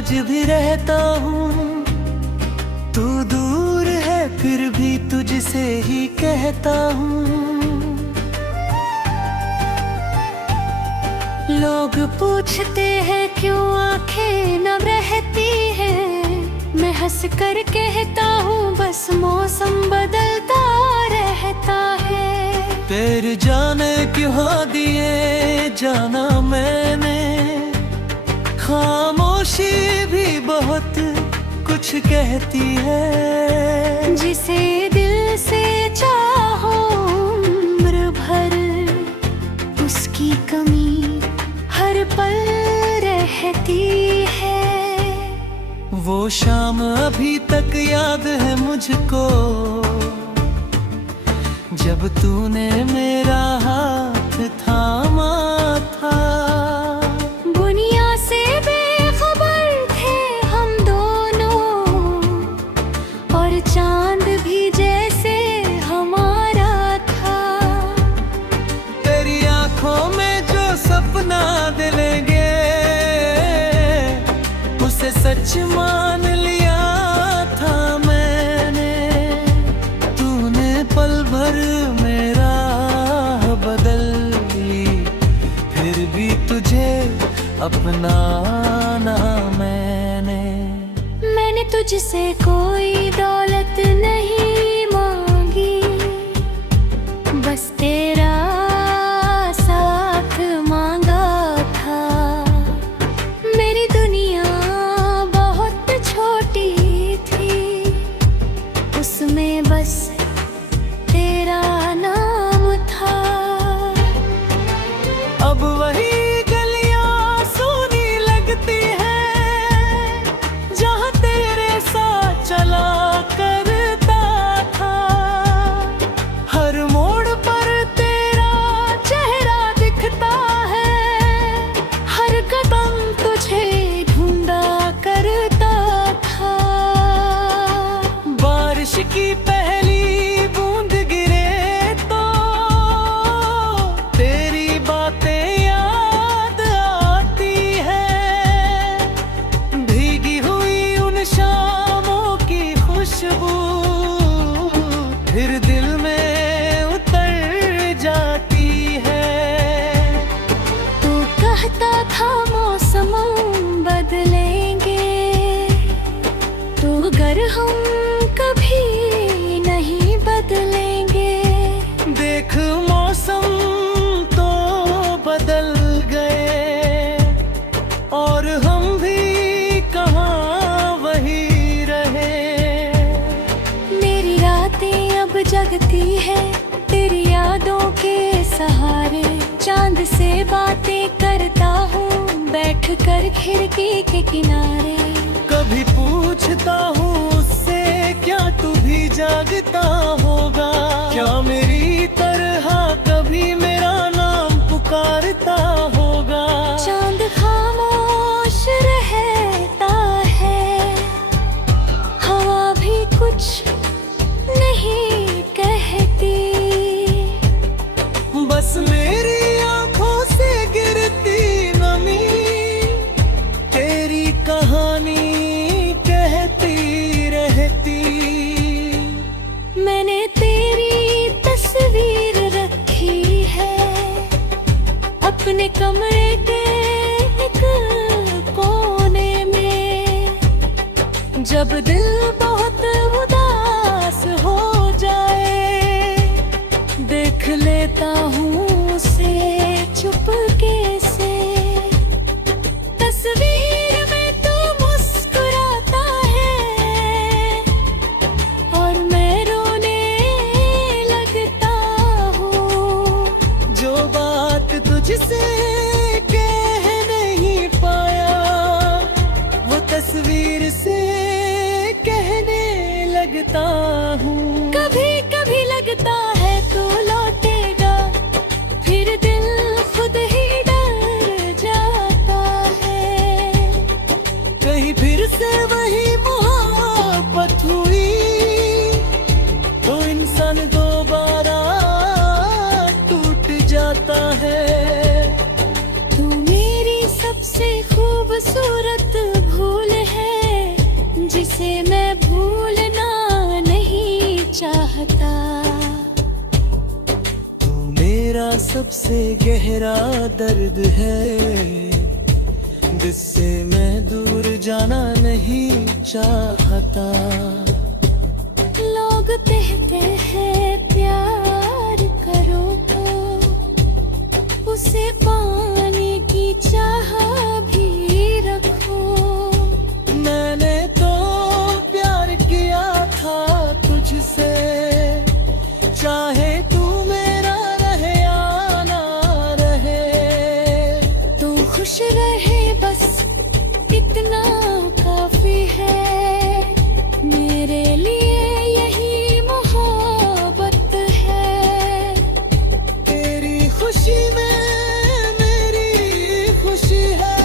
आज भी रहता हूँ। तू दूर है फिर भी तुझसे ही कहता हूँ। लोग पूछते हैं क्यों आंखें न रहती हैं, मैं हंस कर कहता हूँ बस मौसम बदलता रहता है। तेरे जाने क्यों दिए जाना मैंने, खामोशी भी बहुत कुछ कहती है। जिसे दिल से चाहो उम्र भर, उसकी कमी हर पल रहती है। वो शाम अभी तक याद है मुझको, जब तूने मेरा हाथ थामा था। दुनिया से बेखबर थे हम दोनों, और चांद भी जैसे हमारा था। तेरी आंखों में जो सपना दिलेंगे, उसे सच मान लिया था मैंने। तूने पल भर मेरा बदल ली, फिर भी तुझे अपनाना मैंने तुझसे कोई दौलत नहीं मांगी, बस तेरा साथ मांगा था। मेरी दुनिया बहुत छोटी थी, उसमें बस तेरा नाम था। अब वही गलियां सूनी लगती हैं, जहाँ तेरे साथ चला करता था। हर मोड़ पर तेरा चेहरा दिखता है, हर कदम तुझे ढूंढा करता था। बारिश की पहली बूंद गिरे तो तेरी बातें याद आती है। भीगी हुई उन शामों की खुशबू फिर दिल में उतर जाती है। तू कहता था मौसम बदलेंगे, तो अगर हम कभी नहीं बदलेंगे। देख मौसम तो बदल गए, और हम भी कहाँ वही रहे। मेरी रातें अब जगती है तेरी यादों के सहारे। चांद से बातें करता हूँ बैठ कर खिड़की के किनारे। कभी पूछता हूँ उससे क्या तू भी जागता होगा, क्या मेरी तरह कभी मेरा नाम पुकारता होगा। चांद खामोश रहता है, हवा भी कुछ नहीं कहती। बस मेरी आंखों से गिरती नमी तेरी कहानी कहती रहती। मैंने तेरी तस्वीर रखी है अपने कमरे के एक कोने में। जब दिल बहुत उदास हो जाए, देख लेता हूँ उसे चुपके से। तस्वीर में तू मुस्कुराता है, और मैं रोने लगता हूँ। जो बात तुझसे कह नहीं पाया, वो तस्वीर से कहने लगता हूँ। कभी कभी लगता है तू लौटेगा, फिर दिल खुद ही डर जाता है। कहीं फिर से वही मोहब्बत हुई, तो इंसान दोबारा टूट जाता है। तू मेरी सबसे खूबसूरत भूल जिसे मैं भूलना नहीं चाहता। तू मेरा सबसे गहरा दर्द है, जिससे मैं दूर जाना नहीं चाहता। लोग कहते हैं प्यार करो तो उसे पाने की चाह भी रखो। मैंने तो प्यार किया था तुझसे, चाहे तू मेरा रहे या ना रहे। तू खुश रहे बस इतना काफी है, मेरे लिए यही मोहब्बत है। तेरी खुशी में मेरी खुशी है,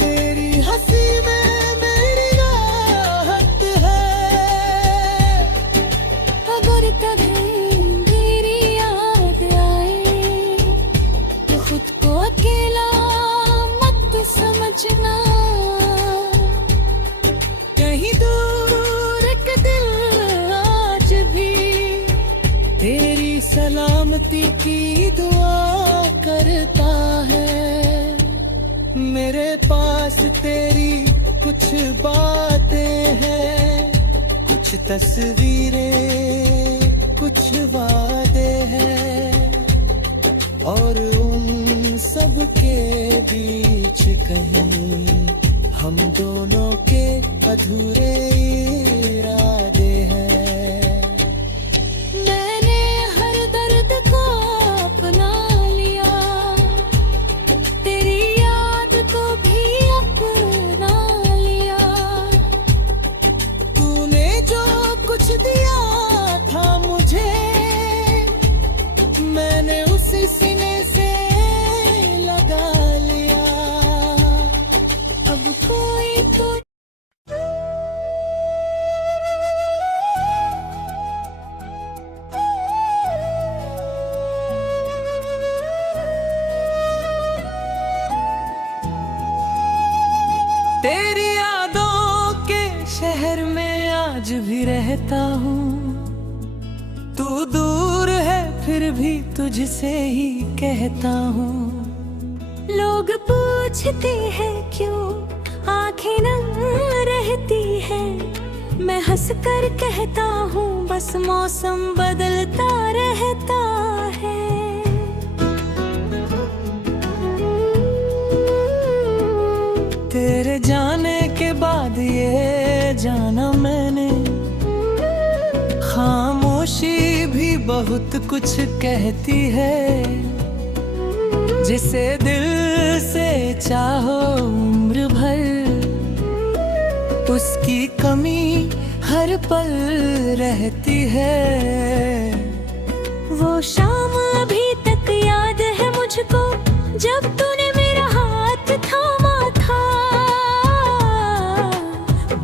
तेरी हंसी में मेरी राहत है। अगर कभी मेरी याद आए तो खुद को अकेला मत समझना। कहीं दूर एक दिल आज भी तेरी सलामती की दुआ करता है। मेरे पास तेरी कुछ बातें हैं, कुछ तस्वीरें, कुछ वादे हैं, और उन सब के बीच कहीं हम दोनों के अधूरे इरादे हैं। मैंने हर दर्द को अपना लिया, तेरी याद को भी अपना लिया। तूने जो कुछ दिया था मुझे, मैंने उसी सीने से लगा लिया। अब कोई तो तेरी यादों के शहर में आज भी रहता हूँ। तू दूर है फिर भी तुझसे ही कहता हूँ। लोग पूछते हैं क्यों आंखें नम रहती है, मैं हंस कर कहता हूँ बस मौसम बदलता रहता है। तेरे जाने के बाद ये जाना मैंने, खामोशी भी बहुत कुछ कहती है। जिसे दिल से चाहो उम्र भर, उसकी कमी हर पल रहती है। वो शाम अभी तक याद है मुझको, जब तूने मेरा हाथ थामा था।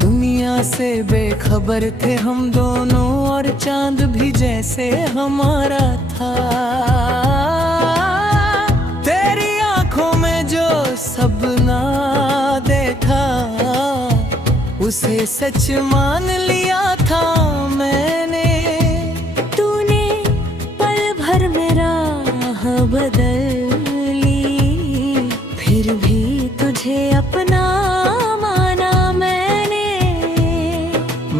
दुनिया से बेखबर थे हम दोनों, और चांद भी जैसे हमारा था। तेरी आंखों में जो सपना देखा, उसे सच मान लिया था मैंने। तूने पल भर में राह बदली, फिर भी तुझे अपना माना मैंने।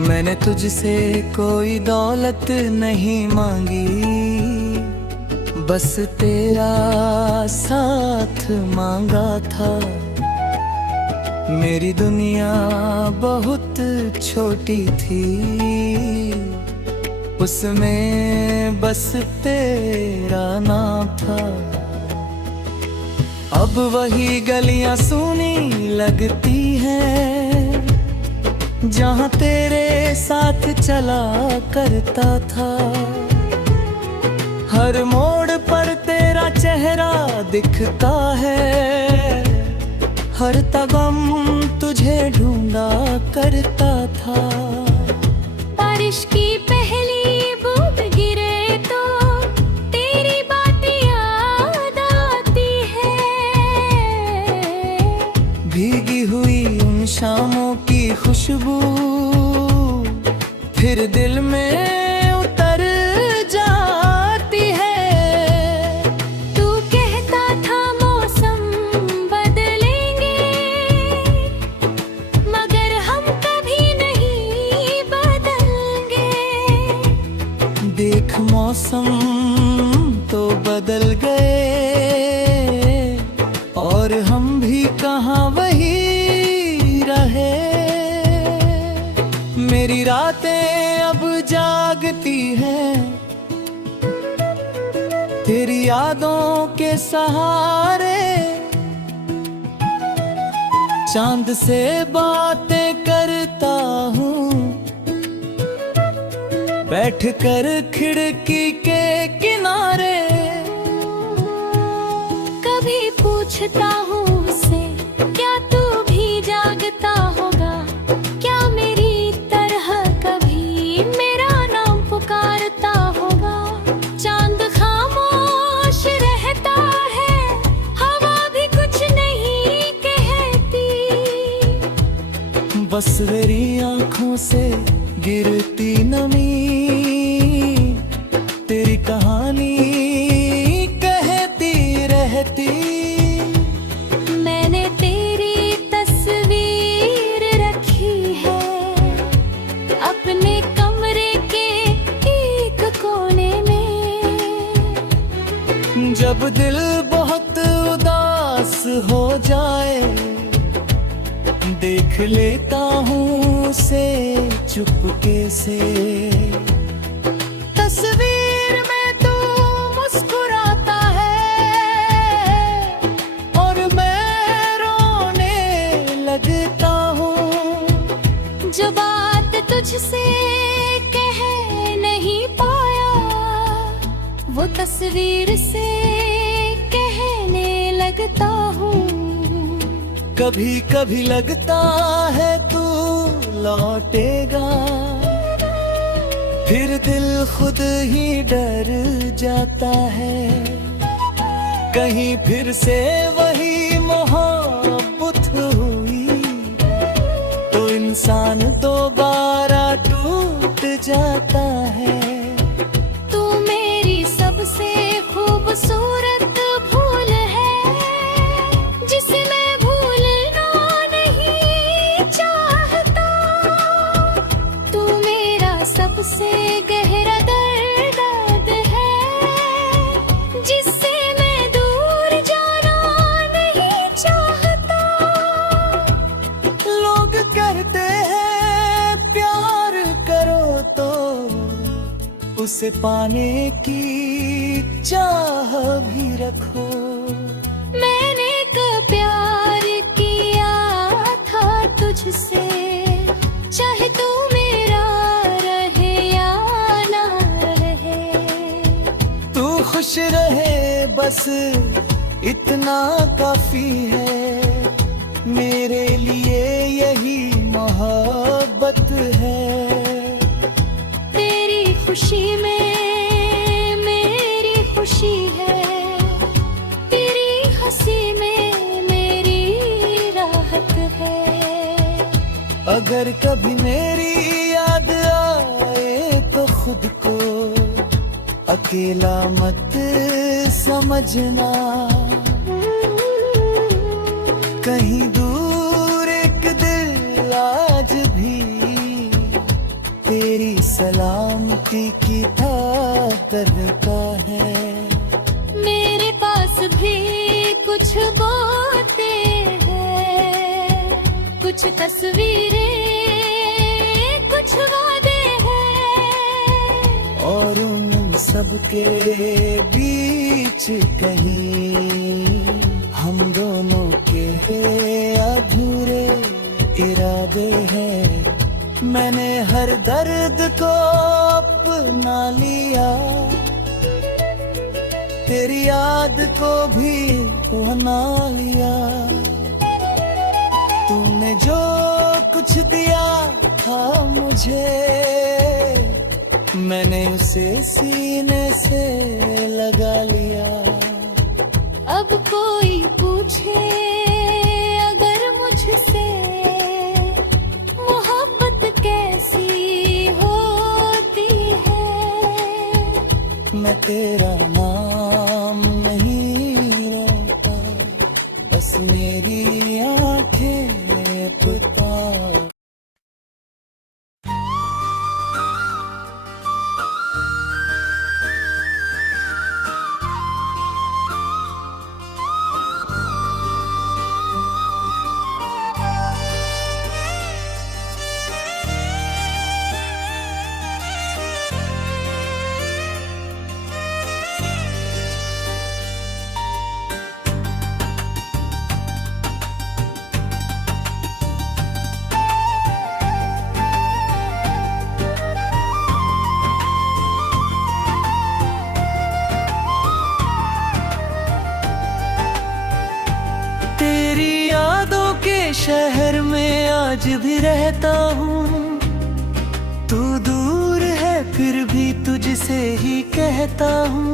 मैंने तुझसे कोई दौलत नहीं मांगी, बस तेरा साथ मांगा था। मेरी दुनिया बहुत छोटी थी, उसमें बस तेरा नाम था। अब वही गलियां सूनी लगती हैं, जहाँ तेरे साथ चला करता था। हर मोड़ पर तेरा चेहरा दिखता है, हर तगम तुझे ढूंढा करता था। बारिश की पहली बूंद गिरे तो तेरी बातें याद आती है। भीगी हुई उन शामों की खुशबू फिर दिल में उतर जाती है। तू कहता था मौसम बदलेंगे, मगर हम कभी नहीं बदलेंगे। देख मौसम तो बदल गए और हम भी कहाँ वही रहे। मेरी रातें अब जागती हैं तेरी यादों के सहारे। चांद से बातें करता हूँ बैठ कर खिड़की के किनारे। कभी पूछता हूँ उससे, क्या तू भी जागता होगा? क्या मेरी तरह कभी मेरा नाम पुकारता होगा? चांद खामोश रहता है, हवा भी कुछ नहीं कहती। बस मेरी आंखों से गिरती नमी तेरी कहानी कहती रहती। मैंने तेरी तस्वीर रखी है अपने कमरे के एक कोने में। जब दिल बहुत उदास हो जाए देख लेता हूँ उसे चुपके से। तस्वीर में तू मुस्कुराता है और मैं रोने लगता हूँ। जो बात तुझसे कह नहीं पाया वो तस्वीर से कहने लगता हूँ। कभी कभी लगता है तू लौटेगा फिर दिल खुद ही डर जाता है। कहीं फिर से वही मोहब्बत हुई तो इंसान दोबारा टूट जाता है। तू मेरी सबसे खूबसूरत भूल है जिसे मैं भूलना नहीं चाहता। तू मेरा सबसे गहरा दर्द है जिससे मैं दूर जाना नहीं चाहता। लोग कहते हैं प्यार करो तो उसे पाने की चाह भी रखो। मैंने कब प्यार किया था तुझसे, चाहे तू मेरा रहे या ना रहे। तू खुश रहे बस इतना काफी है, मेरे लिए यही मोहब्बत है। तेरी खुशी में मेरी खुशी है, तेरी हंसी में मेरी राहत है। अगर कभी मेरी याद आए तो खुद को अकेला मत समझना। कहीं दूर एक दिल आज भी तेरी सलामती की खातिर का है। मेरे पास भी कुछ बातें हैं, कुछ तस्वीरें, कुछ वादे हैं। और उन सबके बीच कहीं हम दोनों के अधूरे इरादे हैं। मैंने हर दर्द को अपना लिया, तेरी याद को भी बना लिया। तूने जो कुछ दिया था मुझे, मैंने उसे सीने से लगा लिया। अब कोई पूछे अगर मुझसे, आज भी रहता हूँ। तू दूर है फिर भी तुझसे ही कहता हूँ।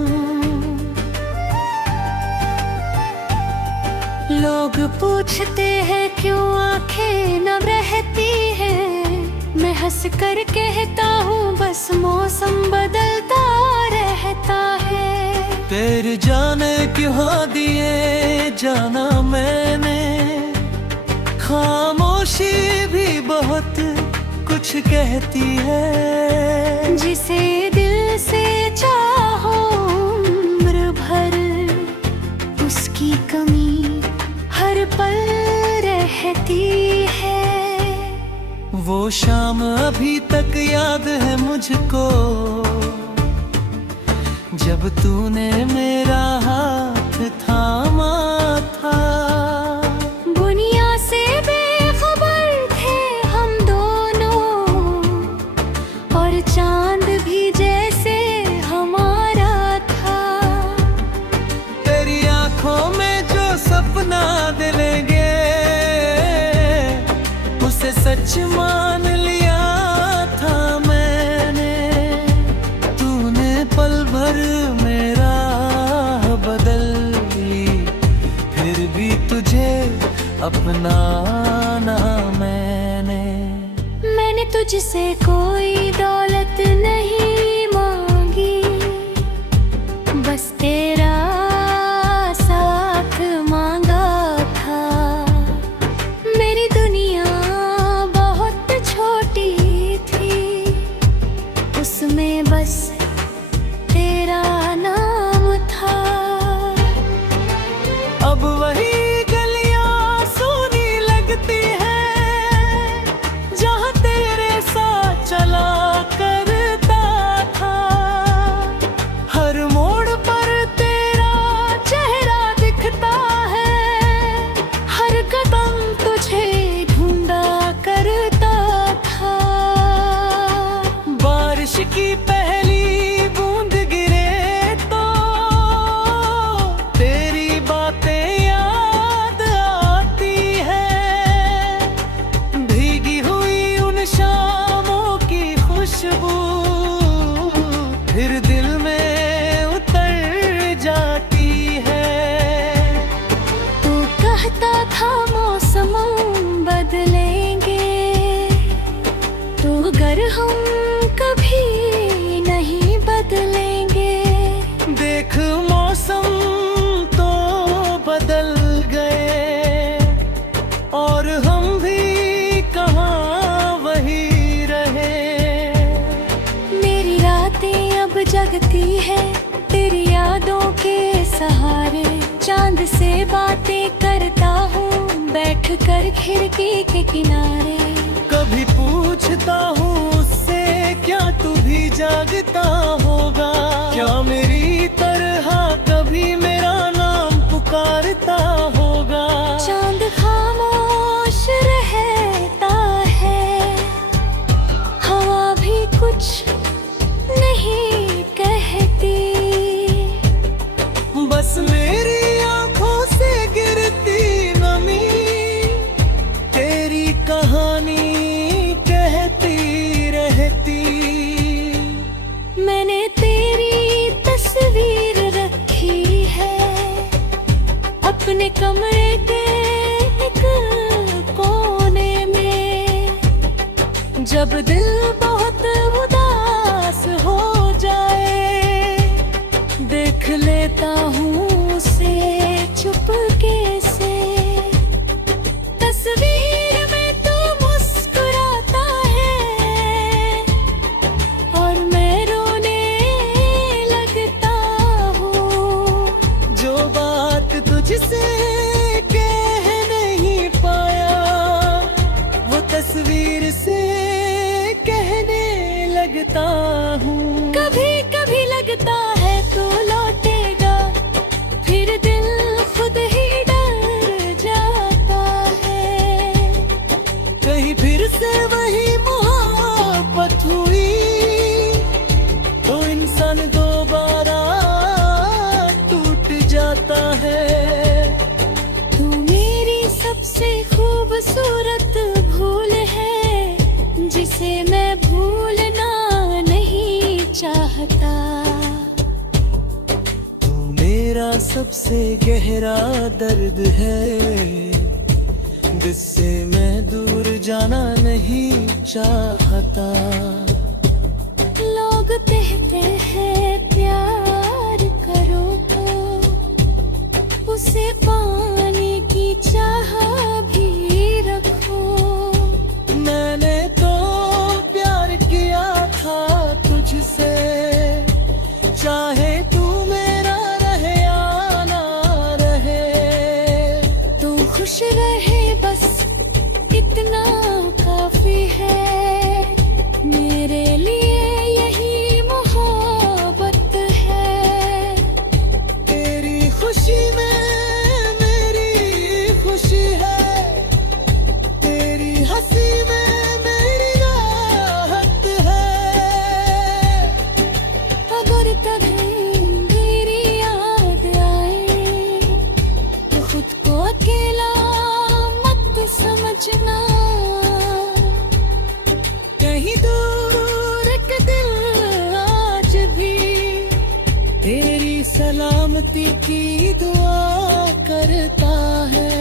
लोग पूछते हैं क्यों आंखें न रहती हैं, मैं हंस कर कहता हूँ बस मौसम बदलता रहता है। तेरे जाने क्यों दिए जाना मैंने, खामोशी भी बहुत कुछ कहती है। जिसे दिल से चाहो उम्र भर, उसकी कमी हर पल रहती है। वो शाम अभी तक याद है मुझको, जब तूने मेरा हाथ थामा था। दुनिया से बेखबर थे हम दोनों, और चांद भी जैसे हमारा था। तेरी आंखों में जो सपना दिलेंगे, उसे सच मान लिया था मैंने। तूने पल भर मेरा बदल ली, फिर भी तुझे अपनाना मैंने तुझसे कोई दौलत नहीं मांगी, बस तेरा साथ मांगा था। मेरी दुनिया बहुत छोटी थी, उसमें बस तेरा नाम था। अब वही गलियां सोनी लगती हैं, जहाँ तेरे साथ चला करता था। हर मोड़ पर तेरा चेहरा दिखता है, हर कदम तुझे ढूंढा करता था। बारिश की पहली बूंद गिरे तो तेरी बातें याद आती है। भीगी हुई उन शामों की खुशबू फिर दिल में उतर जाती है। तू कहता था मौसम बदलेंगे, तो अगर हम कभी नहीं बदलेंगे। देख मौसम तो बदल गए, और हम भी कहाँ वही रहे। मेरी रातें अब जगती है तेरी यादों के सहारे। चांद से बातें करता हूँ बैठ कर खिड़की के किनारे। कभी पूछता हूँ उससे क्या तू भी जागता होगा, क्या मेरी तरह कभी मेरा नाम पुकारता होगा। चांद खामोश रहता है, हवा भी कुछ नहीं कहती। बस मेरी आंखों से गिरती नमी तेरी कहानी कहती रहती। मैंने तेरी तस्वीर रखी है अपने कमरे के एक कोने में। जब दिल बहुत उदास हो जाए, देख लेता हूँ उसे चुपके से। तस्वीर में तू मुस्कुराता है, और मैं रोने लगता हूँ। जो बात तुझसे कह नहीं पाया, वो तस्वीर से कहने लगता हूँ। कभी कभी लगता है तू लौटेगा, फिर दिल खुद ही डर जाता है। कहीं फिर से वही मोहब्बत हुई, तो इंसान दोबारा टूट जाता है। तू मेरी सबसे खूबसूरत भूल जिसे मैं भूलना नहीं चाहता। तू मेरा सबसे गहरा दर्द है, जिससे मैं दूर जाना नहीं चाहता। लोग कहते हैं प्यार करो तो उसे पाने की चाह भी रखो। मैंने तो प्यार किया था तुझसे, चाहे तू मेरा रहे या ना रहे। तू खुश रहे बस इतना काफी है, मेरे लिए यही मोहब्बत है। तेरी खुशी में मेरी खुशी है, तेरी हंसी में मेरी राहत है। अगर कभी मेरी याद आए तो खुद को अकेला मत समझना। कहीं दूर एक दिल आज भी तेरी सलामती की दुआ करता है।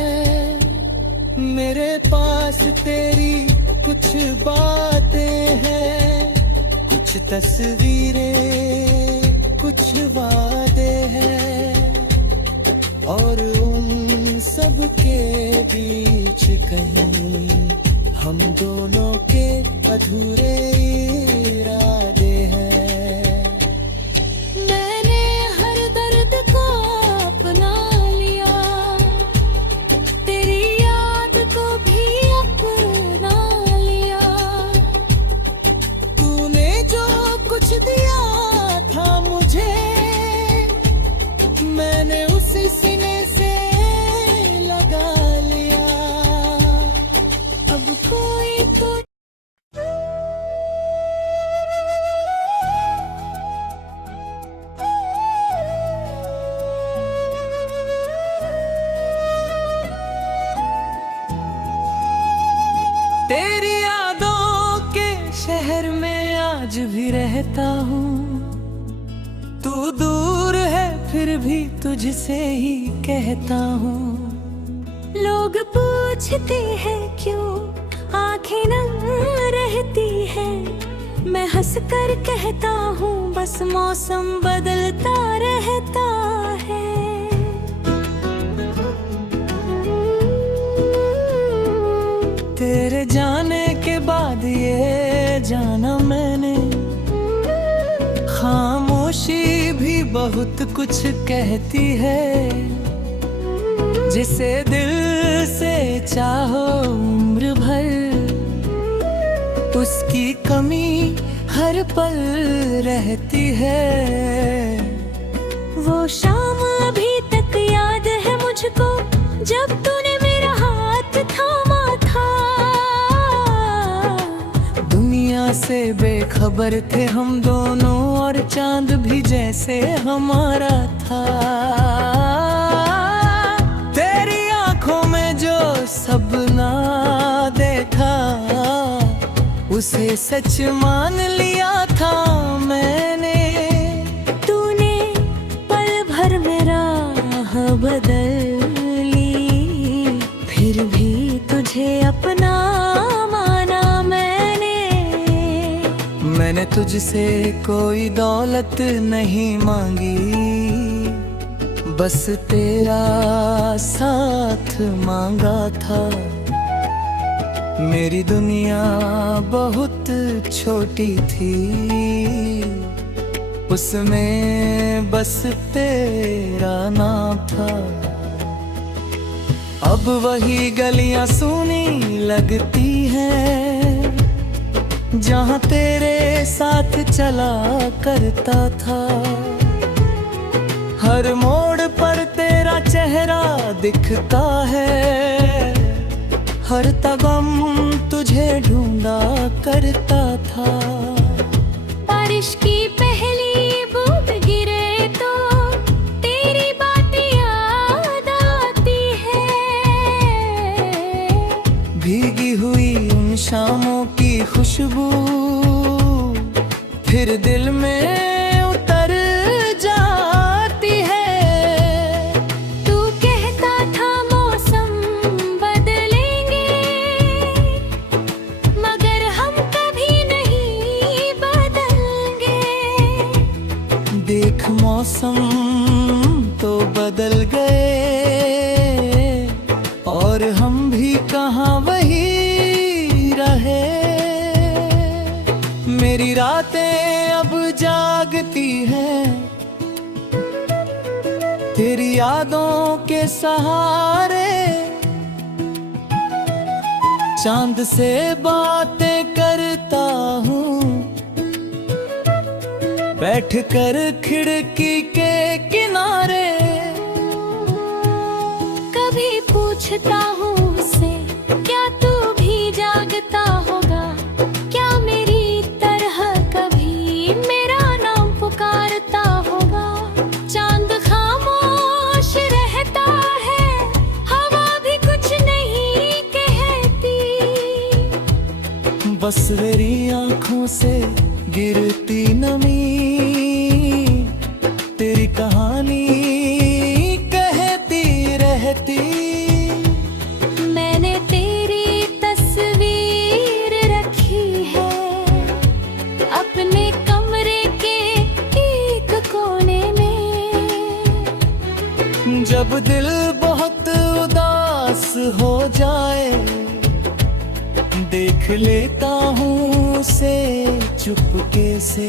मेरे पास तेरी कुछ बातें हैं, कुछ तस्वीरें, कुछ वादे हैं, और उन सब के बीच कहीं हम दोनों के अधूरे इरादे हैं। मैंने हर दर्द को अपना लिया, तेरी याद को भी अपना लिया। तूने जो कुछ दिया था मुझे, मैंने उसी सीने से लगा लिया। अब कोई तो तेरी यादों के शहर में आज भी रहता हूँ। तू दूर है फिर भी तुझसे ही कहता हूँ। लोग पूछते हैं क्यों आंखें नम रहती है, मैं हंस कर कहता हूँ बस मौसम बदलता रहता है। तेरे जाने के बाद ये जाना मैंने, खामोशी भी बहुत कुछ कहती है। जिसे दिल से चाहो उम्र भर, उसकी कमी हर पल रहती है। वो शाम अभी तक याद है मुझको, जब तूने मेरा हाथ थामा था। दुनिया से बेखबर थे हम दोनों, और चांद भी जैसे हमारा था। तेरी आंखों में जो सपना देखा, उसे सच मान लिया था मैंने। तूने पल भर में राह बदली, फिर भी तुझे अपना माना मैंने। मैंने तुझसे कोई दौलत नहीं मांगी, बस तेरा साथ मांगा था। मेरी दुनिया बहुत छोटी थी, उसमें बस तेरा नाम था। अब वही गलियां सूनी लगती हैं, जहाँ तेरे साथ चला करता था। हर मोड़ पर तेरा चेहरा दिखता है, हर तगम तुझे ढूंढा करता था। बारिश की पहली बूंद गिरे तो तेरी बात याद आती है। भीगी हुई उन शामों की खुशबू फिर दिल में उतर जाती है। तू कहता था मौसम बदलेंगे, मगर हम कभी नहीं बदलेंगे। देख मौसम तो बदल गए और हम भी कहाँ वही रहे। मेरी रातें अब जागती हैं तेरी यादों के सहारे। चांद से बातें करता हूँ बैठ कर खिड़की के किनारे। कभी पूछता हूँ उसे, क्या तू भी जागता होगा? क्या मेरी तरह कभी मेरा नाम पुकारता होगा? चांद खामोश रहता है, हवा भी कुछ नहीं कहती। बस मेरी आंखों से गिरती नमी तेरी कहानी कहती रहती। मैंने तेरी तस्वीर रखी है अपने कमरे के एक कोने में। जब दिल बहुत उदास हो जाए देख लेता हूँ उसे चुपके से।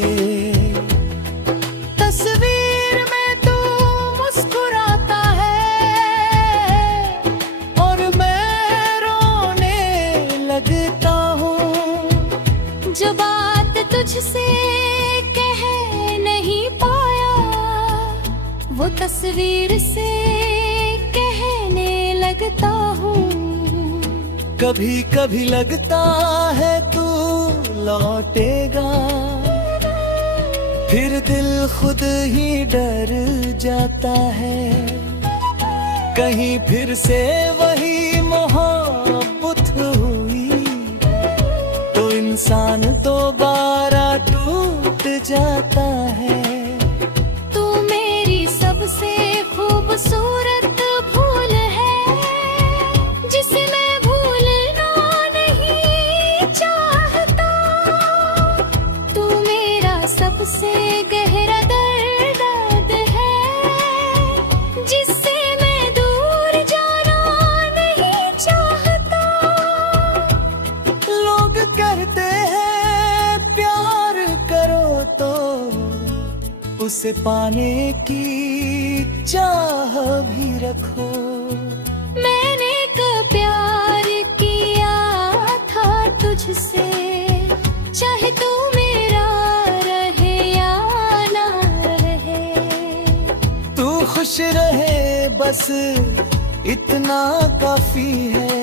तस्वीर में तू मुस्कुराता है और मैं रोने लगता हूँ। जो बात तुझसे कह नहीं पाया वो तस्वीर से कहने लगता हूँ। कभी कभी लगता है तू लौटेगा फिर दिल खुद ही डर जाता है। कहीं फिर से वही मोहब्बत हुई तो इंसान दोबारा टूट जाता है। तू मेरी सबसे खूबसूरत भूल है जिसे मैं सबसे गहरा दर्द है जिससे मैं दूर जाना नहीं चाहता। लोग कहते हैं प्यार करो तो उसे पाने की चाह भी रखो। मैंने कब प्यार किया था तुझसे, चाहे तू मेरा खुश रहे बस इतना काफी है।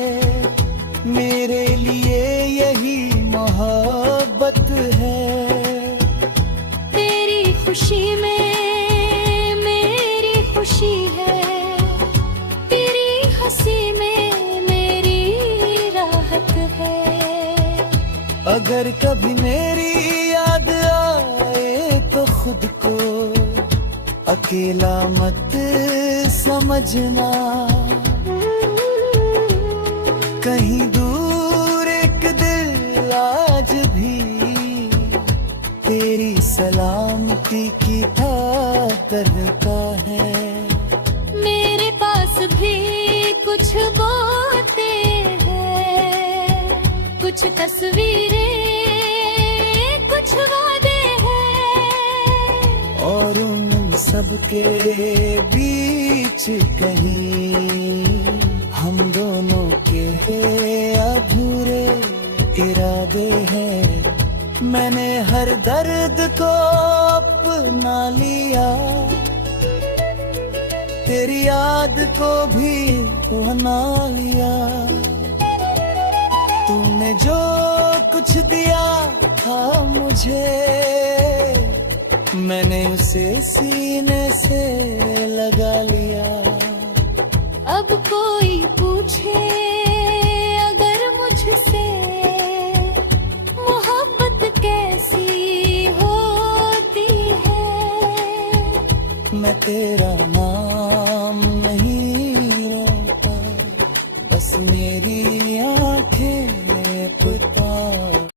मेरे लिए यही मोहब्बत है। तेरी खुशी में मेरी खुशी है, तेरी हंसी में मेरी राहत है। अगर कभी मेरी याद आए तो खुद को अकेला मत समझना। कहीं दूर एक दिल आज भी तेरी सलामती की खातिर का है। मेरे पास भी कुछ बातें हैं, कुछ तस्वीरें, कुछ वादे हैं और सबके बीच कहीं हम दोनों के अधूरे इरादे हैं। मैंने हर दर्द को अपना लिया तेरी याद को भी बना लिया। तूने जो कुछ दिया था मुझे मैंने उसे सीने से लगा लिया। अब कोई पूछे